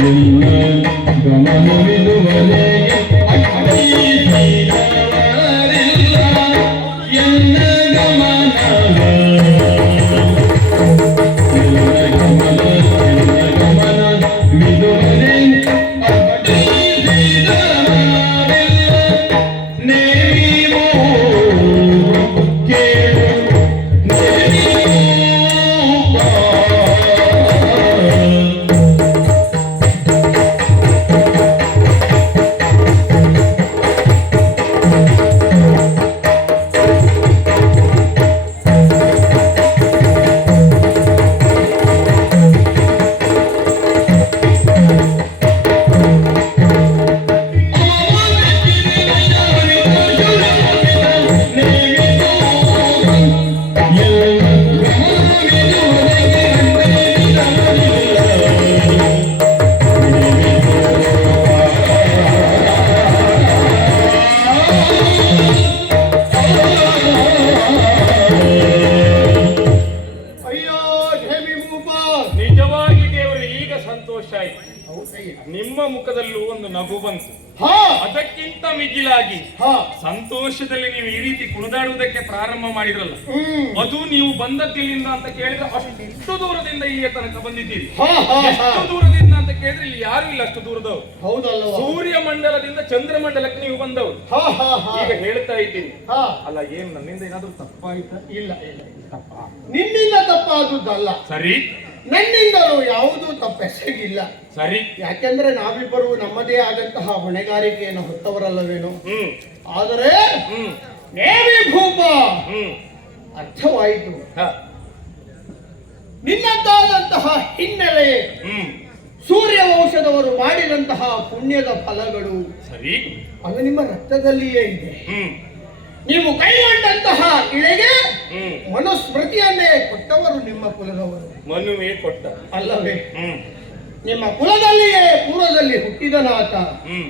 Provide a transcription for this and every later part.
ಎಲ್ಲ ಮುಖದಲ್ಲೂ ಒಂದು ನಗು ಬಂತು. ಅದಕ್ಕಿಂತ ಮಿಗಿಲಾಗಿ ಹಾ. ಸಂತೋಷದಲ್ಲಿ ನೀವು ಈ ರೀತಿ ಕುಣಿದಾಡುವುದಕ್ಕೆ ಪ್ರಾರಂಭ ಮಾಡಿದ್ರಲ್ಲ ಅದು ನೀವು ಬಂದದ್ದಿಲ್ಲಿಂದ ಅಂತ ಕೇಳಿದ್ರೆ ಅಷ್ಟು ದೂರದಿಂದ ಇಲ್ಲಿಯ ತನಕ ಬಂದಿದ್ದೀರಿ. ಎಷ್ಟು ದೂರದಿಂದ ಅಂತ ಕೇಳಿದ್ರೆ ಇಲ್ಲಿ ಯಾರು ಇಲ್ಲ ಅಷ್ಟು ದೂರದವರು. ಸೂರ್ಯ ಮಂಡಲದಿಂದ ಚಂದ್ರಮಂಡಲಕ್ಕೆ ನೀವು ಬಂದವರು. ಈಗ ಹೇಳ್ತಾ ಇದ್ದೀನಿ. ಹಾ. ಅಲ್ಲ ಏನು ನನ್ನಿಂದ ಏನಾದ್ರೂ ತಪ್ಪಾಯ್ತಾ? ಇಲ್ಲ ಇಲ್ಲ ತಪ್ಪ ನಿನ್ನಿಂದ ಅಲ್ಲ ಸರಿ. ನನ್ನಿಂದಲೂ ಯಾವುದೂ ತಪ್ಪೆಸಗಿಲ್ಲ. ಸರಿ. ಯಾಕೆಂದ್ರೆ ನಾವಿಬ್ಬರು ನಮ್ಮದೇ ಆದಂತಹ ಹೊಣೆಗಾರಿಕೆಯನ್ನು ಹೊತ್ತವರಲ್ಲವೇನು? ಆದರೆ ನೇವಿ ಭೂಪ ಅರ್ಥವಾಯಿತು. ನಿನ್ನದ್ದಾದಂತಹ ಹಿನ್ನೆಲೆ ಸೂರ್ಯ ವಂಶದವರು ಮಾಡಿದಂತಹ ಪುಣ್ಯದ ಫಲಗಳು ಸರಿ. ಅದು ನಿಮ್ಮ ರಕ್ತದಲ್ಲಿಯೇ ಇದೆ. ನೀವು ಕೈಗೊಂಡಂತಹ ಇಳೆಗೆ ಮನುಸ್ಮೃತಿಯನ್ನೇ ಕೊಟ್ಟವರು ನಿಮ್ಮ ಕುಲದವರು. ಮನುವೆ ಕೊಟ್ಟ. ಅಲ್ಲವೇ? ಹ್ಮ್. ನಿಮ್ಮ ಕುಲದಲ್ಲಿಯೇ ಪೂರ್ವದಲ್ಲಿ ಹುಟ್ಟಿದನಾತ ಹ್ಮ್.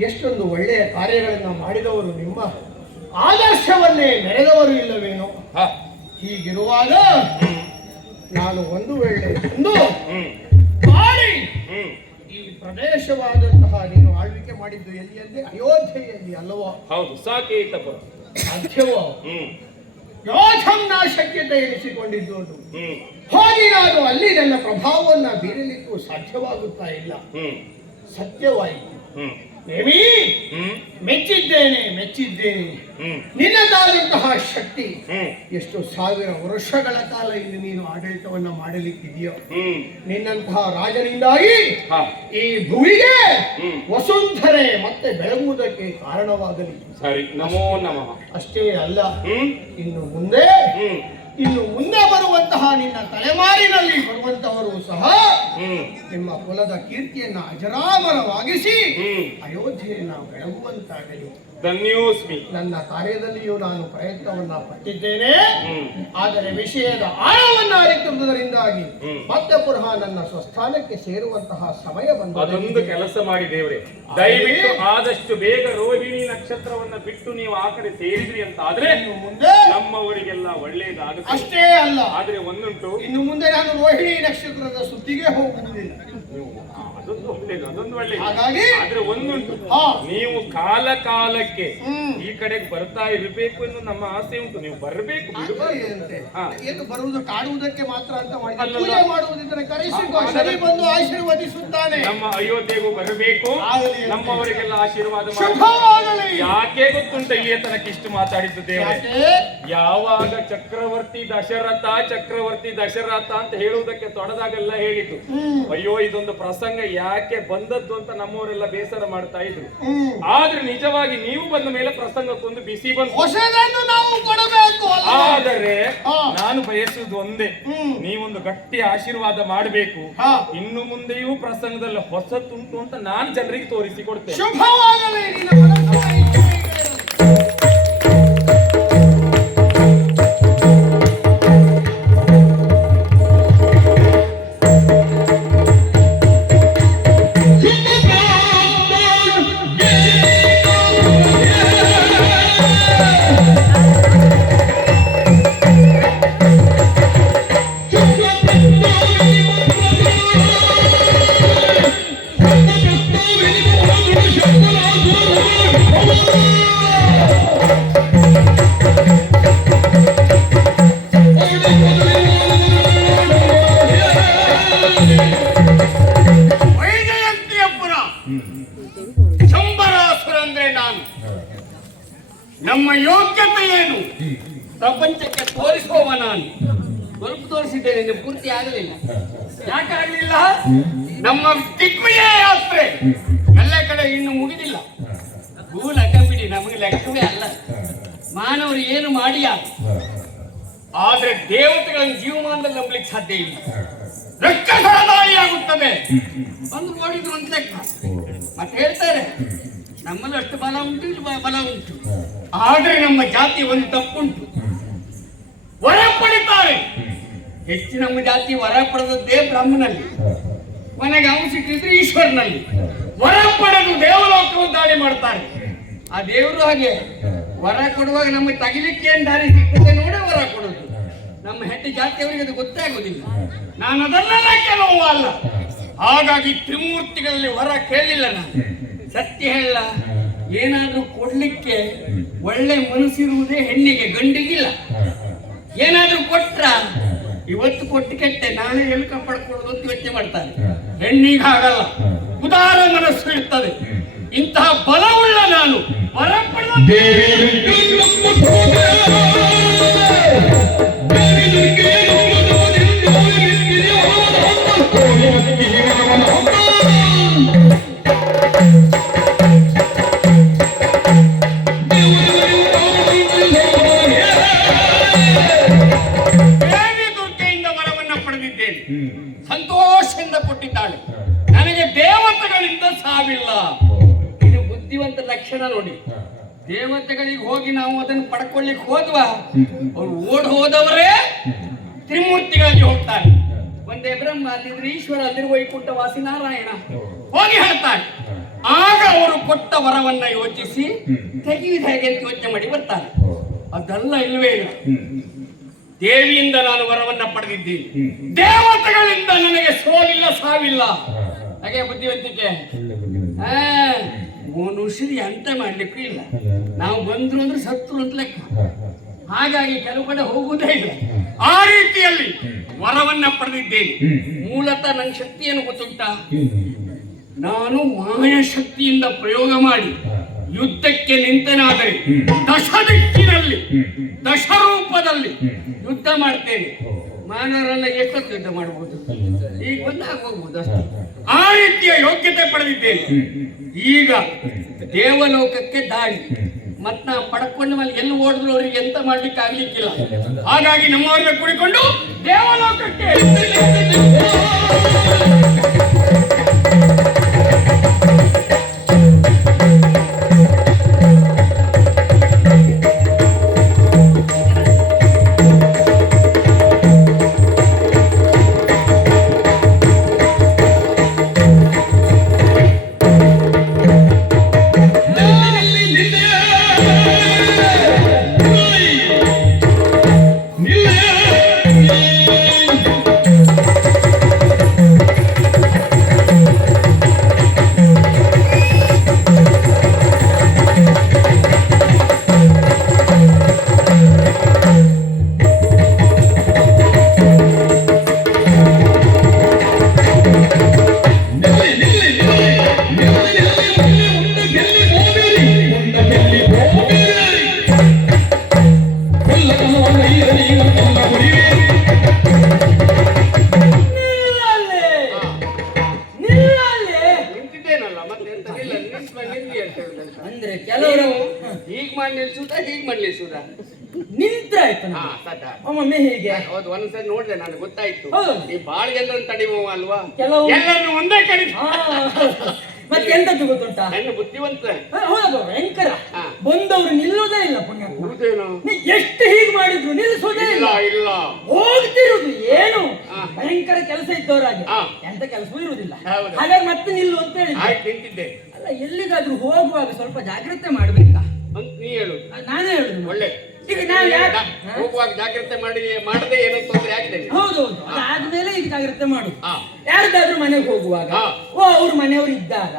ಎಷ್ಟೊಂದು ಒಳ್ಳೆಯ ಕಾರ್ಯಗಳನ್ನು ಮಾಡಿದವರು ನಿಮ್ಮ ಆದರ್ಶವನ್ನೇ ಮೆರೆದವರು ಇಲ್ಲವೇನೋ? ಹ, ಹೀಗಿರುವಾಗ ನಾನು ಒಂದು ವೇಳೆ ಒಂದು ಮಾಡಿ ಈ ಪ್ರದೇಶವಾದಂತಹ ನೀನು ಆಳ್ವಿಕೆ ಮಾಡಿದ್ದು ಎಲ್ಲಿಯಲ್ಲಿ ಅಯೋಧ್ಯೆಯಲ್ಲಿ ಅಲ್ಲವೋ? ಹೌದು ಸಾಕೇತಪ್ಪ ಸಾಧ್ಯವೋ? ಯೋಧಂ ನಾಶಕ್ಯತೆ ಎನಿಸಿಕೊಂಡಿದ್ದು ಅದು. ಹೋಗಿ ನಾನು ಅಲ್ಲಿ ನನ್ನ ಪ್ರಭಾವವನ್ನ ಬೀರಲಿಕ್ಕೂ ಸಾಧ್ಯವಾಗುತ್ತಾ ಇಲ್ಲ. ಸತ್ಯವಾಯಿತು. ಮೆಚ್ಚಿದ್ದೇನೆ ಮೆಚ್ಚಿದ್ದೇನೆ. ನಿನ್ನದಾದಂತಹ ಶಕ್ತಿ ಎಷ್ಟು ಸಾವಿರ ವರ್ಷಗಳ ಕಾಲ ಇಲ್ಲಿ ನೀನು ಆಡಳಿತವನ್ನ ಮಾಡಲಿಕ್ಕಿದೆಯೋ. ನಿನ್ನಂತಹ ರಾಜನಿಂದಾಗಿ ಈ ಭುವಿಗೆ ವಸುಂಧರೆ ಮತ್ತೆ ಬೆಳಗುವುದಕ್ಕೆ ಕಾರಣವಾಗಲಿ. ಸರಿ. ನಮೋ ನಮಃ. ಅಷ್ಟೇ ಅಲ್ಲ. ಇನ್ನು ಮುಂದೆ ಇನ್ನು ಮುಂದೆ ಬರುವಂತಹ ನಿನ್ನ ತಲೆಮಾರಿನಲ್ಲಿ ಬರುವಂತವರು ಸಹ ನಿಮ್ಮ ಕುಲದ ಕೀರ್ತಿಯನ್ನ ಅಜರಾಮರವಾಗಿಸಿ ಅಯೋಧ್ಯೆಯನ್ನ ಬೆಳಗುವಂತಾಗಲಿ. ಧನ್ಯೋಸ್ಮಿ ನನ್ನ ಕಾರ್ಯದಲ್ಲಿಯೂ ನಾನು ಪ್ರಯತ್ನವನ್ನ ಪಟ್ಟಿದ್ದೇನೆ. ಆದರೆ ವಿಷಯದ ಆಳವನ್ನ ಅರಿತುದರಿಂದಾಗಿ. ಮತ್ತೆ ಪುನಃ ನನ್ನ ಸ್ವಸ್ಥಾನಕ್ಕೆ ಸೇರುವಂತಹ ಸಮಯ ಅದೊಂದು ಕೆಲಸ ಮಾಡಿ ದೇವ್ರೆ. ದಯವಿಟ್ಟು ಆದಷ್ಟು ಬೇಗ ರೋಹಿಣಿ ನಕ್ಷತ್ರವನ್ನ ಬಿಟ್ಟು ನೀವು ಆ ಕಡೆ ಸೇರಿದ್ರಿ ಅಂತ ಆದ್ರೆ ಇನ್ನು ಮುಂದೆ ನಮ್ಮವರಿಗೆಲ್ಲ ಒಳ್ಳೆಯದಾಗುತ್ತೆ ಅಷ್ಟೇ ಅಲ್ಲ. ಆದ್ರೆ ಒಂದುಂಟು. ಇನ್ನು ಮುಂದೆ ನಾನು ರೋಹಿಣಿ ನಕ್ಷತ್ರದ ಸುದ್ದಿಗೆ ಹೋಗುವುದಿಲ್ಲ. ಹಾಗಾಗಿ ಆದ್ರೆ ಒಂದುಂಟು. ನೀವು ಕಾಲ ಕಾಲಕ್ಕೆ ಈ ಕಡೆಗೆ ಬರ್ತಾ ಇರಬೇಕು ಎಂದು ನಮ್ಮ ಆಸೆ ಉಂಟು. ನೀವು ಬರಬೇಕು. ಏನು ಬರುವುದು ಕಾಡುವುದಕ್ಕೆ ಮಾತ್ರ ಅಂತ ಮಾಡುವುದಿದ್ರೆ ಕರೆಸಿಕೊ ಬಂದು ಆಶೀರ್ವದಿಸುತ್ತಾನೆ. ನಮ್ಮ ಅಯೋಧ್ಯೆಗೂ ಬರಬೇಕು. ನಮ್ಮವರಿಗೆಲ್ಲ ಆಶೀರ್ವಾದ ಯಾಕೆ ಗೊತ್ತುಂಟ ಇಲ್ಲಿಯ ತನಕ ಇಷ್ಟು ಮಾತಾಡಿದ್ದು ದೇವರೇ? ಯಾವಾಗ ಚಕ್ರವರ್ತಿ ದಶರಥ ಚಕ್ರವರ್ತಿ ದಶರಥ ಅಂತ ಹೇಳುವುದಕ್ಕೆ ತೊಡದಾಗೆಲ್ಲ ಹೇಳಿತು ಅಯ್ಯೋ ಇದೊಂದು ಪ್ರಸಂಗ ಯಾಕೆ ಬಂದದ್ದು ಅಂತ ನಮ್ಮವರೆಲ್ಲ ಬೇಸರ ಮಾಡ್ತಾ ಇದ್ರು. ಆದ್ರೆ ನಿಜವಾಗಿ ನೀವು ಬಂದ ಮೇಲೆ ಪ್ರಸಂಗಕ್ಕೊಂದು ಬಿಸಿ ಬಂತು. ಹೊಸದನ್ನು ನಾವು ಕೊಡಬೇಕು ಆದರೆ ನಾನು ಬಯಸುವುದು ಒಂದೇ. ನೀವೊಂದು ಗಟ್ಟಿ ಆಶೀರ್ವಾದ ಮಾಡಬೇಕು. ಇನ್ನು ಮುಂದೆಯೂ ಪ್ರಸಂಗದಲ್ಲಿ ಹೊಸತುಂಟು ಅಂತ ನಾನು ಜನರಿಗೆ ತೋರಿಸಿ ಕೊಡ್ತೇನೆ. ನಮ್ಮ ಯೋಗ್ಯತೆ ಏನು? ಪ್ರಪಂಚಕ್ಕೆ ತೋರಿಸುವವ ನಾನು. ಸ್ವಲ್ಪ ತೋರಿಸಿದ್ದೇನೆ ನಿಮ್ಗೆ ಪೂರ್ತಿ ಆಗಲಿಲ್ಲ. ಯಾಕಾಗಲಿಲ್ಲ ನಮ್ಮ ದಿಗ್ವಿಜಯ ಯಾತ್ರೆ. ಎಲ್ಲ ಕಡೆ ಇನ್ನು ಮುಗಿದಿಲ್ಲ. ಲೆಕ್ಕ ಬಿಡಿ ನಮಗೆ ಲೆಕ್ಕವೇ ಅಲ್ಲ. ಮಾನವರು ಏನು ಮಾಡಿಯ? ಆದ್ರೆ ದೇವತೆಗಳನ್ನು ಜೀವಮಾನದಲ್ಲಿ ನಂಬಲಿಕ್ಕೆ ಸಾಧ್ಯ ಇಲ್ಲ. ರೊಕ್ಕ ಆಗುತ್ತದೆ. ಒಂದು ನೋಡಿದ್ರು ಅಂತ ಲೆಕ್ಕ. ಮತ್ತೆ ಹೇಳ್ತಾರೆ ನಮ್ಮಲ್ಲಿ ಅಷ್ಟು ಬಲ ಉಂಟು, ಇಲ್ಲಿ ಬಲ ಉಂಟು. ಆದ್ರೆ ನಮ್ಮ ಜಾತಿ ಒಂದು ತಪ್ಪುಂಟು. ವರ ಪಡಿತಾರೆ. ಹೆಚ್ಚು ನಮ್ಮ ಜಾತಿ ವರ ಪಡೆದದ್ದೇ ಬ್ರಹ್ಮನಲ್ಲಿ. ಮನೆಗೆ ಅವನು ಸಿಕ್ಕಿದ್ರೆ ಈಶ್ವರನಲ್ಲಿ. ವರ ಪಡೆದು ದೇವಲೋಕವನ್ನು ದಾಳಿ ಮಾಡ್ತಾರೆ. ಆ ದೇವರು ಹಾಗೆ ವರ ಕೊಡುವಾಗ ನಮಗೆ ತಗಿಲಿಕ್ಕೆ ಏನು ದಾರಿ ಸಿಗ್ತದೆ ನೋಡಿ ವರ ಕೊಡೋದು. ನಮ್ಮ ಹೆಟ್ಟಿ ಜಾತಿಯವರಿಗೆ ಅದು ಗೊತ್ತಾಗೋದಿಲ್ಲ ನಾನು ಅದನ್ನೆಲ್ಲ ಕೆಲವು ಅಲ್ಲ. ಹಾಗಾಗಿ ತ್ರಿಮೂರ್ತಿಗಳಲ್ಲಿ ವರ ಕೇಳಿಲ್ಲ ನಾನು. ಸತ್ಯ ಹೇಳ. ಏನಾದ್ರೂ ಕೊಡ್ಲಿಕ್ಕೆ ಒಳ್ಳೆ ಮನಸ್ಸಿರುವುದೇ ಹೆಣ್ಣಿಗೆ ಗಂಡಿಗಿಲ್ಲ. ಏನಾದ್ರೂ ಕೊಟ್ರ ಇವತ್ತು ಕೊಟ್ಟು ಕೆಟ್ಟೆ ನಾಳೆ ಎಲ್ಲಿ ಕಾಪಾಡ್ಕೊಳ್ಳೋದು ಅಂತ ಯೋಚನೆ ಮಾಡ್ತಾರೆ. ಹೆಣ್ಣಿಗೆ ಆಗಲ್ಲ ಉದಾರ ಮನಸ್ಸು ಇರ್ತದೆ. ಇಂತಹ ಬಲವುಳ್ಳ ನಾನು ವರ ದೇವತೆಗಳಿಗೆ ಹೋಗಿ ನಾವು ಅದನ್ನು ಪಡ್ಕೊಳ್ಳಿಕ್ಕೆ ಹೋದ್ವ ಅವ್ರು ಓಡ್ ಹೋದವರೇ ತ್ರಿಮೂರ್ತಿಗಳಿಗೆ ಹೋಗ್ತಾರೆ. ಒಂದೇ ಬ್ರಹ್ಮ ಅಲ್ಲಿದ್ರೆ ಈಶ್ವರ ಅಲ್ಲಿರುವ ವೈಕುಂಠ ವಾಸಿ ನಾರಾಯಣ ಹೋಗಿ ಹೇಳ್ತಾರೆ. ಆಗ ಅವರು ಕೊಟ್ಟ ವರವನ್ನ ಯೋಚಿಸಿ ತೆಗೆಯುವುದು ಹೇಗೆ ಅಂತ ಯೋಚನೆ ಮಾಡಿ ಬರ್ತಾರೆ. ಅದೆಲ್ಲ ಇಲ್ವೇ ಇಲ್ಲ. ದೇವಿಯಿಂದ ನಾನು ವರವನ್ನ ಪಡೆದಿದ್ದೀನಿ. ದೇವತೆಗಳಿಂದ ನನಗೆ ಸೋಲಿಲ್ಲ ಸಾವಿಲ್ಲ. ಹಾಗೆ ಬುದ್ಧಿವಂತಿಕೆ. ಆ, ಮನುಷ್ಯರು ಎಂತ ಮಾಡ್ಲಿಕ್ಕೂ ಇಲ್ಲ ನಾವು ಬಂದ್ರು ಅಂದ್ರೆ ಸತ್ರು ಅಂತ ಲೆಕ್ಕ ಹಾಗಾಗಿ ಕೆಲವು ಕಡೆ ಹೋಗುವುದೇ ಇಲ್ಲ ಆ ರೀತಿಯಲ್ಲಿ ವರವನ್ನ ಪಡೆದಿದ್ದೇನೆ ಮೂಲತಃ ನನ್ನ ಶಕ್ತಿಯನ್ನು ಗೊತ್ತುಂಟ ನಾನು ಮಾಯ ಶಕ್ತಿಯಿಂದ ಪ್ರಯೋಗ ಮಾಡಿ ಯುದ್ಧಕ್ಕೆ ನಿಂತನಾದರೆ ದಶ ದಿಕ್ಕಿನಲ್ಲಿ ದಶರೂಪದಲ್ಲಿ ಯುದ್ಧ ಮಾಡ್ತೇನೆ ಮಾನವರೆಲ್ಲ ಎಷ್ಟೊತ್ತು ಯುದ್ಧ ಮಾಡಬಹುದು ಈಗ ಒಂದು ಹೋಗ್ಬೋದು ಅಷ್ಟೇ ಆ ರೀತಿಯ ಯೋಗ್ಯತೆ ಪಡೆದಿದ್ದೇನೆ. ಈಗ ದೇವಲೋಕಕ್ಕೆ ದಾಳಿ. ಮತ್ ನಾ ಪಡ್ಕೊಂಡ ಮೇಲೆ ಎಲ್ಲಿ ಓಡಿದ್ರು ಅವ್ರಿಗೆ ಎಂತ ಮಾಡ್ಲಿಕ್ಕೆ ಆಗ್ಲಿಕ್ಕಿಲ್ಲ. ಹಾಗಾಗಿ ನಮ್ಮವ್ರನ್ನ ಕುಡಿಕೊಂಡು ದೇವಲೋಕಕ್ಕೆ ಹೌದು. ಈ ಬಾಳ ಜನರನ್ನು ಅಲ್ವಾ? ಕೆಲವು ಎಲ್ಲರನ್ನು ಒಂದೇ ಕಡೆ. ಮತ್ತೆ ಎಂತದ್ದು ಗೊತ್ತುಂಟಾ? ನನ್ನ ಬುದ್ಧಿವಂತ. ಭಯಂಕರ. ಬಂದವರು ನಿಲ್ಲೋದೇ ಇಲ್ಲ ಪುಣ್ಯಾತ್ಮ ಹೌದೇನೋ? ನೀ ಎಷ್ಟು ಹೀಗೆ ಮಾಡಿದ್ರು ನಿಲ್ಲಿಸೋದೇ ಇಲ್ಲ ಇಲ್ಲ. ಹೋಗ್ತಿರುದು ಏನು? ಭಯಂಕರ ಕೆಲಸ ಇದ್ದವರಾಗಿ. ಎಂತ ಕೆಲಸವೂ ಇರುವುದಿಲ್ಲ. ಹಾಗಾಗಿ ಮತ್ತೆ ನಿಲ್ಲು ಅಂತ ಹೇಳಿ ಆಯ್ತು ನಿಂತಿದ್ದೆ. ಅಲ್ಲ ಎಲ್ಲಿಗಾದ್ರೂ ಹೋಗುವಾಗ ಸ್ವಲ್ಪ ಜಾಗ್ರತೆ ಮಾಡ್ಬೇಕಾ? ಅಂತ ನೀ ಹೇಳು. ನಾನೇ ಹೇಳುದು. ಒಳ್ಳೆ. ಈಗ ನಾವು ಯಾಕೆ ಹೋಗುವಾಗ ಜಾಗ್ರತೆ ಮಾಡಿ ಮಾಡದೆ ಏನೋ ತೊಂದರೆ ಆಗಿದೆ ಹೌದು ಅದಾದ್ಮೇಲೆ ಈಗ ಜಾಗ್ರತೆ ಮಾಡು. ಯಾರ್ದಾದ್ರೂ ಮನೆಗೆ ಹೋಗುವಾಗ ಓ ಅವ್ರ ಮನೆಯವ್ರು ಇದ್ದಾರ?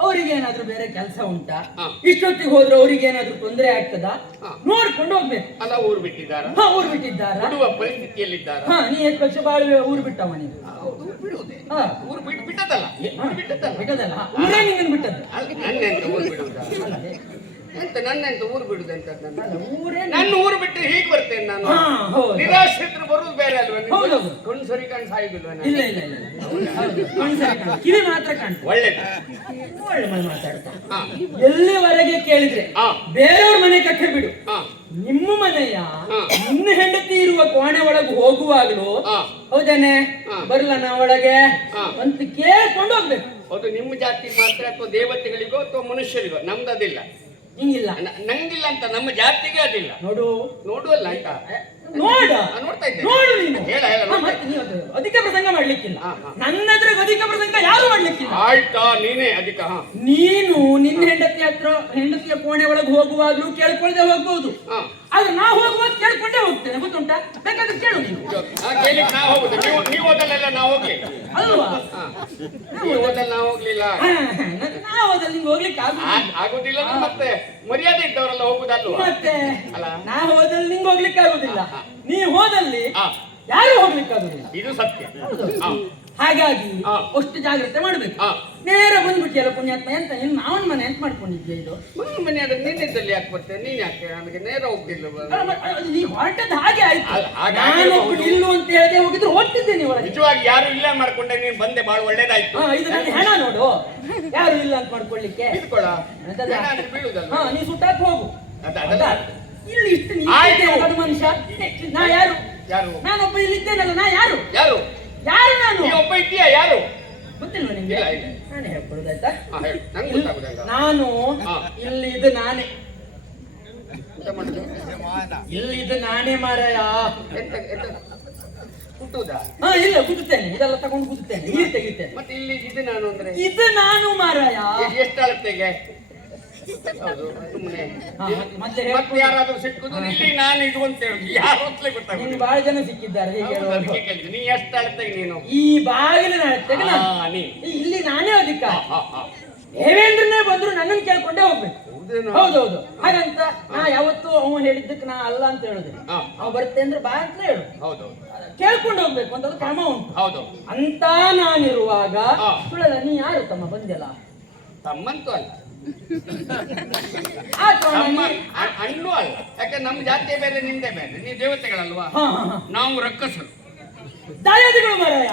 ಅವರಿಗೆ ಏನಾದ್ರೂ ಬೇರೆ ಕೆಲಸ ಉಂಟಾ? ಇಷ್ಟೊತ್ತಿಗೆ ಹೋದ್ರೆ ಅವ್ರಿಗೆ ಏನಾದ್ರೂ ತೊಂದರೆ ಆಗ್ತದಾ? ನೋಡ್ಕೊಂಡು ಹೋಗ್ಬೇಕು. ಅಲ್ಲ ಊರು ಬಿಟ್ಟಿದ್ದಾರ? ಹಾ ಊರು ಬಿಟ್ಟಿದ್ದಾರ? ಬಿಡುವ ಪರಿಸ್ಥಿತಿಯಲ್ಲಿದ್ದಾರ? ಹಾ ನೀ ಎಷ್ಟು ವರ್ಷ ಬಾಳ ಊರು ಬಿಟ್ಟ ಮನೆ ಹೌದು ಬಿಡುವುದೇ? ಊರು ಬಿಟ್ಟು ಬಿಟ್ಟದಲ್ಲ ಬಿಟ್ಟದಲ್ಲ ಬಿಟ್ಟದಲ್ಲ ಊರೇ ನಿನ್ನ ಬಿಟ್ಟದ್ದು. ಊರು ಬಿಡುವುದ? ಎಂತ ನನ್ನೆಂತ ಊರು ಬಿಡುದಂತ ನನ್ನ ಊರೇ ನನ್ನ ಊರು ಬಿಟ್ಟು ಹೀಗೆ ಬರ್ತೇನೆ ನಾನು ನಿರಾಶ್ರಿತರು ಬರುದು ಬೇರೆ ಅಲ್ವಾ ನಿಮ್ಗೆ? ಹೌದೌದು. ಕಣ್ಣು ಸರಿ ಕಣ್ಣು ಸಾಯುದಿಲ್ವಾ ನಾನು? ಇಲ್ಲ ಇಲ್ಲ ಕಾಣು. ಕಿವಿ ಮಾತ್ರ ಕಾಣ್ತದೆ ಒಳ್ಳೇದು ಒಳ್ಳೆ ಮನೆ ಮಾತಾಡ್ತಾ ಎಲ್ಲಿವರೆಗೆ ಕೇಳಿದ್ರೆ. ಬೇರೆಯವ್ರ ಮನೆ ಕಟ್ಟೆ ಬಿಡು ನಿಮ್ಮ ಮನೆಯ. ನಿನ್ನ ಹೆಂಡತಿ ಇರುವ ಕೋಣೆ ಒಳಗೆ ಹೋಗುವಾಗ್ಲೂ. ಹೌದೇನೆ ಹಾ. ಬರ್ಲ ನಾ ಒಳಗೆ. ಅಂತ ಕೇಳ್ಕೊಂಡು ಹೋಗ್ಬೇಕು ಅದು ನಿಮ್ಮ ಜಾತಿ ಮಾತ್ರ ಅಥವಾ ದೇವತೆಗಳಿಗೋ ಅಥವಾ ಮನುಷ್ಯರಿಗೋ ನಮ್ದು ಅದಿಲ್ಲ ಹಿಂಗಿಲ್ಲ ನ- ನಂಗಿಲ್ಲ ಅಂತ ನಮ್ಮ ಜಾತಿಗೆ ಅದಿಲ್ಲ. ನೋಡು. ನೋಡುವಲ್ಲ ಆಯ್ತಾ? ನೋಡ. ನೋಡ್ತಾ ಇದ್ದೆ ನೋಡು ನೀನು. ಹೇಳ ಹೇಳ ಮತ್ತೆ ಅದು ಅಧಿಕ ಪ್ರಸಂಗ ಮಾಡ್ಲಿಕ್ಕಿಲ್ಲ. ನನ್ನ ಹತ್ರ ಅಧಿಕ ಪ್ರಸಂಗ ಯಾರು ಮಾಡ್ಲಿಕ್ಕಿಲ್ಲ? ಆಯ್ತಾ ನೀನೇ ಅಧಿಕ ನೀನು ನಿನ್ನ ಹೆಂಡತಿ ಹತ್ರ ಹೆಂಡತಿಯ ಕೋಣೆ ಒಳಗೆ ಹೋಗುವಾಗ್ಲೂ ಕೇಳ್ಕೊಳ್ದೆ ಹೋಗ್ಬಹುದು ಹಾ. ಆದ್ರೆ ನಾ ಹೋಗುವಾಗ ಕೇಳ್ಕೊಂಡೇ ಹೋಗ್ತೇನೆ ಗೊತ್ತುಂಟಾ? ಬೇಕಾದ್ರೆ ಕೇಳು ನೀನು. ಕೇಳಿಕ್ ನಾ ಹೋಗುದು. ನೀವು ನೀವು ಹೋದಲ್ಲೆಲ್ಲ ನಾ ಹೋಗ್ಲಿ. ಅಲ್ವಾ? ನೀವು ಹೋದಲ್ಲಿ ನಾ ಹೋಗ್ಲಿಲ್ಲ. ನಾ ಹೋದಲ್ಲಿ ನ- ನಾವು ಅದ್ರಲ್ಲಿ ನಿಂಗೆ ಹೋಗ್ಲಿಕ್ಕೆ ಆಗುದಿಲ್ಲ. ಆಗುದಿಲ್ಲ ಅಂದ್ರೆ ಮತ್ತೆ ಮರ್ಯಾದೆ ಇದ್ದವರೆಲ್ಲ ಹೋಗುದಲ್ವಾ? ಮತ್ತೆ ಅಲ್ಲ? ನಾ ಹೋದಲ್ಲಿ ನಿಂಗೆ ಹೋಗ್ಲಿಕ್ಕೆ ಆಗುದಿಲ್ಲ. ನೀ ಹೋದಲ್ಲಿ ಯಾರು ಹೋಗ್ಲಿಕ್ಕೆ ಆಗುದಿಲ್ಲ. ಇದು ಸತ್ಯ. ಹೌದು. ಹಾಗಾಗಿ. ಅಷ್ಟು ಜಾಗ್ರತೆ ಮಾಡ್ಬೇಕು. ನೇರ ಬಂದ್ಬಿಟ್ಟಿಯಲ್ಲ ಪುಣ್ಯಾತ್ಮ ಎಂತ ನೀನು ಮಾವನ ಮನೆ ಅಂತ ಮಾಡ್ಕೊಂಡಿದ್ದೆ ಇದು? ಮನೆ ಮನೆ ಆದ್ರೆ ನಿನ್ನಿದ್ದಲ್ಲಿ ಯಾಕೆ ಬರ್ತೇನೆ ನೀನ್ ಯಾಕೆ? ನನಗೆ ನೇರ ಹೋಗ್ತಿಲ್ಲ ನೀ ಹೊರಟದ್ದು ಹಾಗೆ ಆಯ್ತು. ನಾನು. ಅಂತ ಹೇಳದೆ ಹೋಗಿದ್ರು ಹೋಗ್ತಿದ್ದೆ ನೀವು ನಿಜವಾಗಿ ಯಾರು ಇಲ್ಲ ಮಾಡ್ಕೊಂಡೆ ನೀನ್ ಬಂದೆ ಬಹಳ ಒಳ್ಳೇದಾಯ್ತು. ಇದು ನನ್ನ ಹೆಣ ನೋಡು. ಯಾರು ಇಲ್ಲ ಅಂತ ಮಾಡ್ಕೊಳ್ಳಿಕ್ಕೆ. ಹಾ ನೀ ಸುಟ್ಟಾಕ್ ಹೋಗು. ಇಲ್ಲಿ ಇಷ್ಟು. ಮನುಷ್ಯ. ನಾ ಯಾರು? ಯಾರು? ನಾನೊಬ್ಬ ಇಲ್ಲಿ ಇದ್ದೇನಲ್ಲ ನಾ ಯಾರು? ಯಾರು? ಯಾರು ನಾನು? ನೀ ಒಬ್ಬ ಇದ್ದೀಯಾ ಯಾರು? ಗೊತ್ತಿಲ್ವ ನಿಂಗೆ ಇಲ್ಲ, ಇಲ್ಲ. ನಾನೇ ಹೇಳ್ಕೊಡುದಾಯ್ತಾ ಹಾ ಹೇಳು. ನಂಗೆ ಗೊತ್ತಾಗುದಲ್ಲ. ನಾನು ಹಾ. ಇಲ್ಲಿ ಇದು ನಾನೇ. ಎಂತ ಮಾಡುದು ಇಲ್ಲಿ ಇದು ನಾನೇ ಮಾರಾಯ. ಎಂತ ಎಂತ? ಹುಟ್ಟುದಾ ಹಾ ಇಲ್ಲ ಕುದುತ್ತೇನೆ ಇದೆಲ್ಲ ತಗೊಂಡು ಕುದುತ್ತೇನೆ ನೀರು ತೆಗಿತೇನೆ. ಮತ್ತೆ ಇಲ್ಲಿ ಇದು ನಾನು ಅಂದ್ರೆ? ಇದು ನಾನು ಮಾರಾಯ. ಎಷ್ಟಾಗುತ್ತೆ ಎಷ್ಟು ಅಳತೆಗೆ ಮತ್ತೆ ಹೇಳ್- ಮತ್ತೆ ಯಾರಾದ್ರೂ ಸಿಕ್ಕುದು? ಇಲ್ಲಿ ನಾನು ಇದು ಅಂತ ಹೇಳುದು. ಯಾರು ಅಂತಲೇ ನಿನ್ಗೆ ಗೊತ್ತಾಗುದು ಬಹಳ ಜನ ಸಿಕ್ಕಿದ್ದಾರೆ ಹೀಗೆ ಹೌದು, ಹೇಳುವವರು. ಅದಕ್ಕೆ ಕೇಳಿದ್ದು. ನೀ ಎಷ್ಟು ಅಳತೆಗೆ ನೀನು? ಈ ಬಾಗಿಲಿನ ಹತ್ತಿರ ನಾನು ಹಾ, ನೀ ಈ- ಇಲ್ಲಿ ನಾನೇ ಅಧಿಕ. ಹಾ, ಹಾ. ದೇವೇಂದ್ರನೇ ಬಂದ್ರು ನನ್ನನ್ನು ಕೇಳ್ಕೊಂಡೇ ಹೋಗ್ಬೇಕು. ಹೌದೇನೋ? ಹೌದೌದು ಹಾಗಂತ ನಾ ಯಾವತ್ತು ಅವನು ಹೇಳಿದ್ದಕ್ಕೆ ನಾ ಅಲ್ಲ ಅಂತ ಹೇಳುದಿಲ್ಲ. ಅವ್ ಬರ್ತೇ ಅಂದ್ರೆ ಬಾ ಅಂತ ಹೇಳು. ಹೌದು ಕೇಳ್ಕೊಂಡು ಹೋಗ್ಬೇಕು ಅಂತ ಅದು ಕ್ರಮ ಉಂಟು. ಹೌದು ಅಂತ ನಾನಿರುವಾಗ ಹಾ. ಸುಳ್ಳಲ್ಲ ನೀ ಯಾರು ತಮ್ಮ ಬಂದೆಲ್ಲ ತಮ್ಮಂತೂ ಅಲ್ಲ. ಅಣ್ಣು ಅಲ್ಲ. ಯಾಕೆ ನಮ್ಮ ಜಾತಿ ಬೇರೆ ನಿಂದೆ ಬೇರೆ? ನೀವು ದೇವತೆಗಳಲ್ವಾ? ನಾವು ರಕ್ಕಸರು ದಾಯಾದಿಗಳು ಮಾರಾಯ.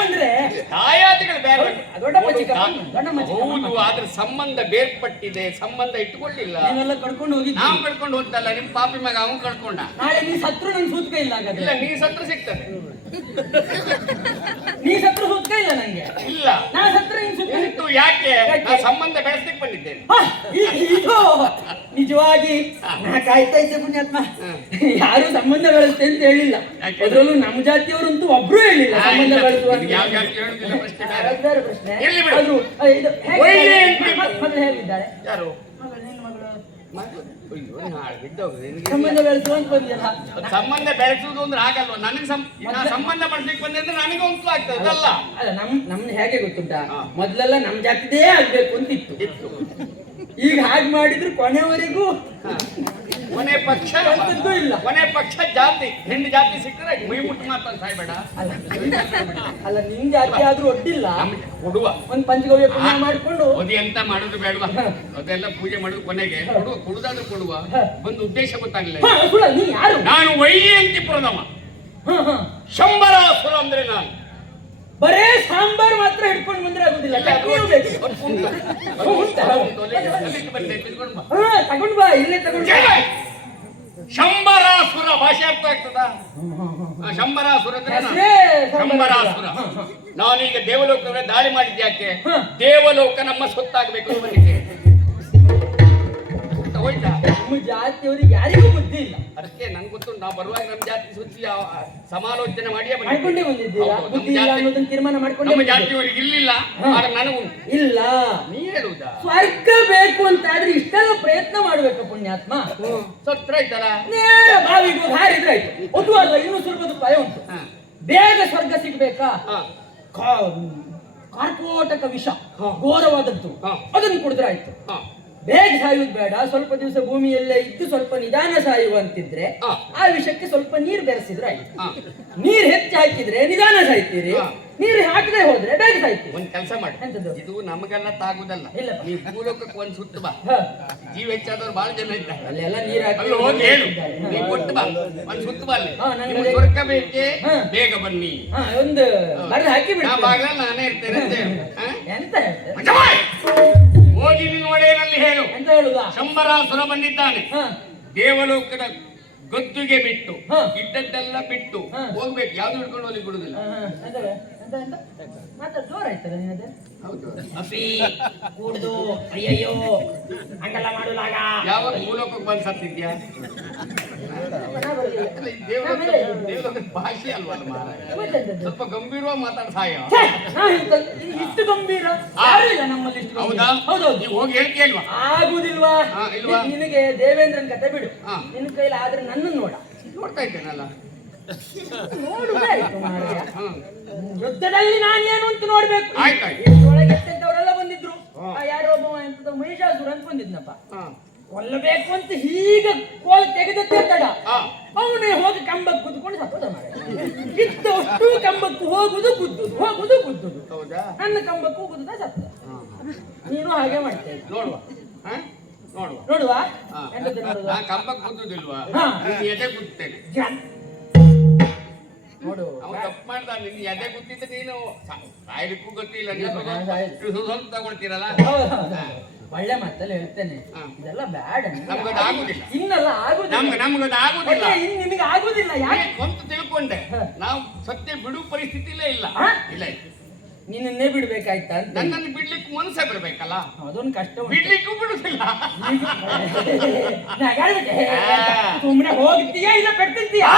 ಬಂದ್ರೆ. ದಾಯಾದಿಗಳು ಬೇರೆ ದೊಡ್ಡಪ್ಪ ಚಿಕ್ಕಪ್ಪ, ಹೌದು, ದೊಡ್ಡಮ್ಮ ಚಿಕ್ಕಪ್ಪ. ಹೌದು ಆದ್ರೆ ಸಂಬಂಧ ಬೇರ್ಪಟ್ಟಿದೆ ಸಂಬಂಧ ಇಟ್ಕೊಳ್ಳಿಲ್ಲ ನೀವೆಲ್ಲ ಕರ್ಕೊಂಡು ಹೋಗಿ ನಾವು ಕಳ್ಕೊಂಡು ಹೋಗ್ತಲ್ಲ ನಿಮ್ ಪಾಪಿ ಮಗ ಅವನು ಕಳ್ಕೊಂಡ. ನಾಳೆ ನೀ ಸತ್ರು ನನ್ ಸೂತ್ಕ ಇಲ್ಲ ಇಲ್ಲ ನೀ ಸತ್ರು ಸಿಗ್ತದೆ. ನೀ ಸತ್ರು ಸೂತ್ಕ ಇಲ್ಲ ನಂಗೆ? ಇಲ್ಲ. ನಾ ಸತ್ರ ನಿನ್ ಸೂತ್ಕ ಉಂಟು ಯಾಕೆ? ನಾ ಸಂಬಂಧ ಬೆಳೆಸ್ಲಿಕ್ಕೆ ಬಂದಿದ್ದೇನೆ. ಇದು ನಿಜವಾಗಿ ನಾ ಕಾಯ್ತಾ ಇದ್ದೆ ಪುಣ್ಯಾತ್ಮ. ಯಾರು ಸಂಬಂಧ ಬೆಳೆಸ್ತೇನೆ ಅಂತ ಹೇಳಿಲ್ಲ. ಅದರಲ್ಲೂ ನಮ್ಮ ನಮ್ಮ ಜಾತಿಯವರಂತೂ ಒಬ್ರು ಹೇಳಿಲ್ಲ ಸಂಬಂಧ ಪ್ರಶ್ನೆ. ಅದು ಇದು. ಸಂಬಂಧ ಬೆಳೆಸುವ ಅಂತ ಸಂಬಂಧ ಬೆಳೆಸುವುದು ಅಂದ್ರೆ ಆಗಲ್ವಾ? ನನಗೆ ಸಂಬಂಧ ಬೆಳೆಸ್ಲಿಕ್ಕೆ ಬಂದೆ ಅಂದ್ರೆ ನನಗೆ ಉಂಟು ಆಗ್ತದೆ ಅದಲ್ಲ? ಅಲ್ಲ ನಮ್ ನಮ್ಗೆ ಹೇಗೆ ಗೊತ್ತುಂಟಾ? ಮೊದಲೆಲ್ಲ ನಮ್ ಜಾತಿದೇ ಆಗ್ಬೇಕು ಅಂತ ಇತ್ತು. ಇತ್ತು. ಈಗ ಹಾಗೆ ಮಾಡಿದ್ರು ಕೊನೆವರೆಗೂ. ಕೊನೆ ಪಕ್ಷ ಇಲ್ಲ. ಕೊನೆ ಪಕ್ಷ ಜಾತಿ ಹೆಣ್ಣು ಜಾತಿ ಸಿಕ್ಕರೆ ಮೈ ಮುಟ್ಟು ಮಾತಾಡ್ತಾ ಸಾಯ್ಬೇಡ. ಅಲ್ಲ ನಿನ್ ಜಾತಿ ಆದ್ರೂ ಒಡ್ಡಿಲ್ಲ ನಮ್ಗೆ ಕೊಡುವ. ಒಂದ್ ಪಂಚಗವ್ಯ ಪುಣ್ಯ ಮಾಡಿಕೊಂಡು. ಅದು ಎಂತ ಮಾಡುದು ಬೇಡವಾ? ಅದೆಲ್ಲ ಪೂಜೆ ಮಾಡುದು ಕೊನೆಗೆ. ಕೊಡುವ ಕೊಡುದಾದ್ರೂ ಕೊಡುವ. ಒಂದು ಉದ್ದೇಶ ಗೊತ್ತಾಗಲಿಲ್ಲ ನಾನು ವೈಯಂತಿ ಹಾ, ಹಾ. ಶಂಬರಾಸುರ ಅಂದ್ರೆ ನಾನು. ಬರೇ ಸಾಂಬಾರ್ ಮಾತ್ರ ಹಿಡ್ಕೊಂಡು ಬಂದ್ರೆ ಆಗುದಿಲ್ಲ. ತಗೊಂಡ್ ಬಾ ಇಲ್ಲೇ ತಗೊಂಡ್ ಶಂಬರಾಸುರ ಭಾಷೆ ಅರ್ಥ ಆಗ್ತದ? ಶಂಬರಾಸುರ ಅಂದ್ರೆ ನಾನು. ಈಗ ಶಂಬರಾಸುರ. ನಾನೀಗ ದೇವಲೋಕವೇ ದಾಳಿ ಮಾಡಿದ್ಯಾಕೆ. ದೇವಲೋಕ ನಮ್ಮ ಸೊತ್ತಾಗಬೇಕು ಬಂದಿದ್ದೆ. ನಮ್ಮ ಜಾತಿಯವರಿಗೆ ಯಾರಿಗೂ ಬುದ್ಧಿ ಇಲ್ಲ. ಅದಕ್ಕೆ ನನ್ ಗೊತ್ತು ನಾವು ಬರುವಾಗ ನಮ್ಮ ಜಾತಿ ಆ ಸಮಾಲೋಚನೆ ಮಾಡಿ ಮಾಡ್ಕೊಂಡೇ ಬಂದಿದ್ದೀರಾ? ಬುದ್ಧಿ ಇಲ್ಲ ಅನ್ನೋದನ್ನ ತೀರ್ಮಾನ ಮಾಡ್ಕೊಂಡೆ ನಮ್ಮ ಜಾತಿಯವರಿಗೆ ಇಲ್ಲಿಲ್ಲ. ಆದ್ರೆ ನನಗುಂಟು ಇಲ್ಲ. ನೀ ಹೇಳುವುದಾ ಸ್ವರ್ಗ ಬೇಕು ಅಂತ ಆದ್ರೆ ಇಷ್ಟೆಲ್ಲ ಪ್ರಯತ್ನ ಮಾಡ್ಬೇಕು ಪುಣ್ಯಾತ್ಮ. ಸತ್ರ ಆಯ್ತಲ್ಲ? ನೇರ ಬಾವಿಗೂ ಹಾರಿದ್ರೆ ಆಯ್ತು. ಅದು ಅಲ್ಲ ಇನ್ನೂ ಸುಲಭದ ಉಪಾಯ ಉಂಟು. ಬೇಗ ಸ್ವರ್ಗ ಸಿಗ್ಬೇಕಾ? ಕಾರ್ಕೋಟಕ ವಿಷ. ಘೋರವಾದದ್ದು. ಅದನ್ನು ಕುಡಿದ್ರೆ ಆಯ್ತು. ಬೇಗ ಸಾಯುವುದು ಬೇಡ. ಸ್ವಲ್ಪ ದಿವಸ ಭೂಮಿಯಲ್ಲೇ ಇದ್ದು ಸ್ವಲ್ಪ ನಿಧಾನ ಸಾಯುವಂತಿದ್ರೆ. ಆ. ವಿಷಕ್ಕೆ ಸ್ವಲ್ಪ ನೀರು ಬೆರೆಸಿದ್ರೆ ಆಯ್ತು. ನೀರು ಹೆಚ್ಚು ಹಾಕಿದ್ರೆ ನಿಧಾನ ಸಾಯ್ತೀರಿ. ನೀರು ಹಾಕದೆ ಹೋದ್ರೆ ಬೇಗ ಸಾಯ್ತೀರಿ. ಒಂದ್ ಕೆಲಸ ಮಾಡಿ. ಎಂತದ್ದು? ಇದು ನಮಗೆಲ್ಲ ತಾಗುದಲ್ಲ. ಇಲ್ಲ. ನೀ ಭೂಲೋಕಕ್ಕೆ ಒಂದ್ ಸುತ್ತು ಬಾ. ಜೀವ ಹೆಚ್ಚಾದವ್ರು ಬಹಳ ಜನ ಇದ್ದಾರೆ. ಅಲ್ಲೆಲ್ಲ ನೀರ್ ಹಾಕಿ ಅಲ್ಲಿ ಹೋಗಿ ಹೇಳು. ನೀ ಕೊಟ್ಟು ಬಾ. ಒಂದ್ ಸುತ್ತು ಬಾ ಅಲ್ಲಿ. ಸ್ವರ್ಗ ಬೇಕೇ? ಬೇಗ ಬನ್ನಿ. ಒಂದು ಬರೆದು ಹಾಕಿ ಬಿಡಿ ಬಾಗ್ಲ ನಾನೇ ಇರ್ತೇನೆ ಅಂತ ಹೇಳು. ಎಂತ ಹೇಳ್ತೆ? ಹೋಗಿ ನಿನ್ನ ಒಡೆಯನಲ್ಲಿ ಹೇಳು. ಎಂತ ಹೇಳುದ? ಶಂಬರಾಸುರ ಬಂದಿದ್ದಾನೆ. ದೇವಲೋಕದ ಗದ್ದುಗೆ ಬಿಟ್ಟು ಹಾ. ಇದ್ದದ್ದೆಲ್ಲ ಬಿಟ್ಟು. ಹೋಗ್ಬೇಕು. ಯಾವ್ದು ಹಿಡ್ಕೊಂಡು ಹೋಗ್ಲಿಕ್ಕೆ ಬಿಡುದಿಲ್ಲ. ಎಂತ ಮಾತಾಡ್ ಜೋರ್ ಆಯ್ತಲ್ಲ ನಿನ್ನದು ಹೌದು. ಅಪ್ಪಿ ಕೂಡ್ದು ಅಯ್ಯಯ್ಯೋ ಹಂಗೆಲ್ಲ ಮಾಡಲಾಗ ಯಾವ ಮೂಲಕ ಬಂದು ಸತ್ತಿದ್ಯಾ? ಭಾಷೆ ಅಲ್ವಾ ಮಾರಾಯ? ಸ್ವಲ್ಪ ಗಂಭೀರವಾಗಿ ಮಾತಾಡ ಸಹಾಯ ಇಷ್ಟು ಗಂಭೀರ. ನಮ್ಮಲ್ಲಿ. ಹೌದಾ? ಹೌದೌದು. ನೀವು ಹೋಗಿ ಹೇಳ್ತೀಯಲ್ವಾ ಆಗುದಿಲ್ವಾ? ಆ, ಇಲ್ವಾ? ನಿ- ನಿನಗೆ ದೇವೇಂದ್ರನ್ ಕತೆ ಬಿಡು. ಆ. ನಿನ್ನ ಕೈಲಿ ಆದ್ರೆ ನನ್ನನ್ನು ನೋಡ. ನೋಡ್ತಾ ಇದ್ದೇನಲ್ಲ? ನೋಡುದಾಯ್ತು ಯುದ್ಧದಲ್ಲಿ ನಾನೇನು ಅಂತ ನೋಡ್ಬೇಕು. ಇಷ್ಟೊಳಗೆ ಎಷ್ಟೆಂತವರೆಲ್ಲ ಬಂದಿದ್ರು. ಯಾರೋ ಒಬ್ಬ ಎಂತದ ಮಹಿಷಾಸುರ ಅಂತ ಬಂದಿದ್ನಪ್ಪ. ಕೊಲ್ಲಬೇಕು ಅಂತ ಹೀಗ ಕೋಲ್ ತೆಗೆದ ತಡ. ಅವನೇ ಹೋಗಿ ಕಂಬಕ್ಕೆ ಕುತ್ಕೊಂಡು ಸತ್ತೋದ ಮಾರಾಯ ಇದ್ದಷ್ಟು ಕಂಬಕ್ಕೆ ಹೋಗುದು ಗುದ್ದುದು ಹೋಗುದು ಗುದ್ದುದು. ಹೌದಾ? ನನ್ನ ಕಂಬಕ್ಕೂ ಗುದ್ದ ಸತ್ತ ನೀನು ಹಾಗೆ ಮಾಡ್ತೇನೆ ನೋಡುವ? ನೋಡುವ. ನೋಡುವ? ಕಂಬಕ್ಕೆ. ನಿನ್ನ ಎದೆ ಜನ್. ನೋಡು. ಅವನು ತಪ್ಪು ಮಾಡ್ದ ನಿನ್ನ ಎದೆ ಕುತ್ತಿದ್ರೆ ನೀನು. ಸಾಯ್ಲಿಕ್ಕೂ ಗೊತ್ತಿಲ್ಲ. ನೀವು ನಾನು. ಸ್ವಲ್ಪ ತಗೊಳ್ತೀರಲ್ಲ. ಒಳ್ಳೆ ಮಾತಲ್ಲಿ ಹೇಳ್ತೇನೆ. ಇದೆಲ್ಲ ಬ್ಯಾಡ ಇನ್ನೆಲ್ಲ ಅದು ಆಗುದಿಲ್ಲ. ಇನ್ನಲ್ಲ ಆಗುದಿಲ್ಲ. ನಮ್ಗೆ ನಮ್ಗೆ ಅದು ಆಗುದಿಲ್ಲ. ಇನ್ ನಿನಗೆ ಆಗುದಿಲ್ಲ ಯಾಕೆ? ಒಂದು ತಿಳ್ಕೊಂಡೆ. ನಾವು ಸತ್ಯ ಬಿಡು ಪರಿಸ್ಥಿತಿಲೇ ಇಲ್ಲ. ಇಲ್ಲ ನಿನ್ನನ್ನೇ ಬಿಡ್ಬೇಕಾಯ್ತ ಅಂತ? ನನ್ನನ್ನು ಬಿಡ್ಲಿಕ್ಕೆ ಮನಸ್ಸೇ ಬರ್ಬೇಕಲ್ಲ ಅದೊಂದು ಕಷ್ಟ. ಬಿಡ್ಲಿಕ್ಕೂ ಬಿಡುದಿಲ್ಲ. ಆ. ಹೋಗ್ತೀಯಾ ಇಲ್ಲ ಪೆಡ್ತಿಂತೀಯಾ